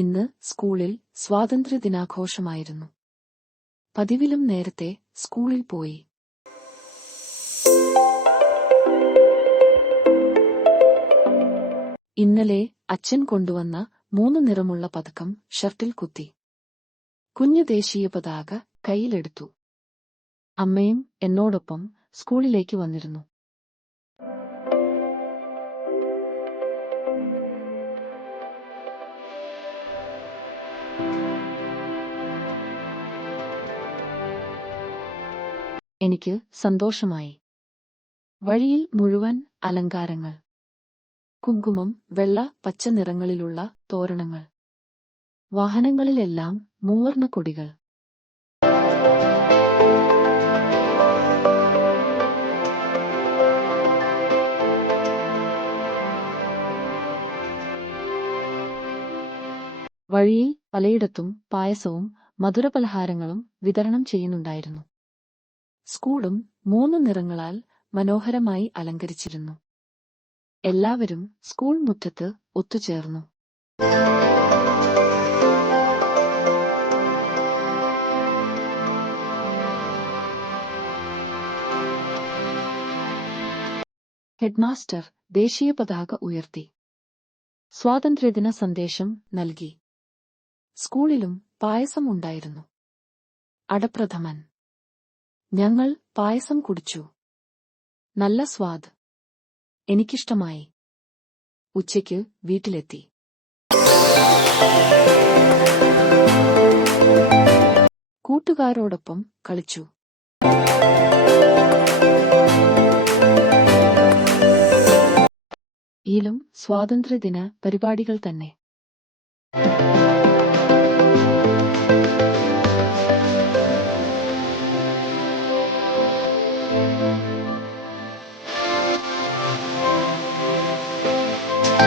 ഇന്ന് സ്കൂളിൽ സ്വാതന്ത്ര്യദിനാഘോഷമായിരുന്നു. പതിവിലും നേരത്തെ സ്കൂളിൽ പോയി. ഇന്നലെ അച്ഛൻ കൊണ്ടുവന്ന 3 നിറമുള്ള പതക്കം ഷർട്ടിൽ കുത്തി. കുഞ്ഞു ദേശീയ പതാക കയ്യിലെടുത്തു. അമ്മയും എന്നോടൊപ്പം സ്കൂളിലേക്ക് വന്നിരുന്നു. എനിക്ക് സന്തോഷമായി. വഴിയിൽ മുഴുവൻ അലങ്കാരങ്ങൾ. കുങ്കുമം, വെള്ള, പച്ച നിറങ്ങളിലുള്ള തോരണങ്ങൾ. വാഹനങ്ങളിലെല്ലാം മൂവർണ്ണ കൊടികൾ. വഴിയിൽ പലയിടത്തും പായസവും മധുരപലഹാരങ്ങളും വിതരണം ചെയ്യുന്നുണ്ടായിരുന്നു. സ്കൂളും 3 നിറങ്ങളാൽ മനോഹരമായി അലങ്കരിച്ചിരുന്നു. എല്ലാവരും സ്കൂൾ മുറ്റത്ത് ഒത്തുചേർന്നു. ഹെഡ്മാസ്റ്റർ ദേശീയ പതാക ഉയർത്തി. സ്വാതന്ത്ര്യദിന സന്ദേശം നൽകി. സ്കൂളിലും പായസം ഉണ്ടായിരുന്നു. അടപ്രഥമൻ. ഞങ്ങൾ പായസം കുടിച്ചു. നല്ല സ്വാദ്. എനിക്കിഷ്ടമായി. ഉച്ചയ്ക്ക് വീട്ടിലെത്തി. കൂട്ടുകാരോടൊപ്പം കളിച്ചു. യിലും സ്വാതന്ത്ര്യദിന പരിപാടികൾ തന്നെ.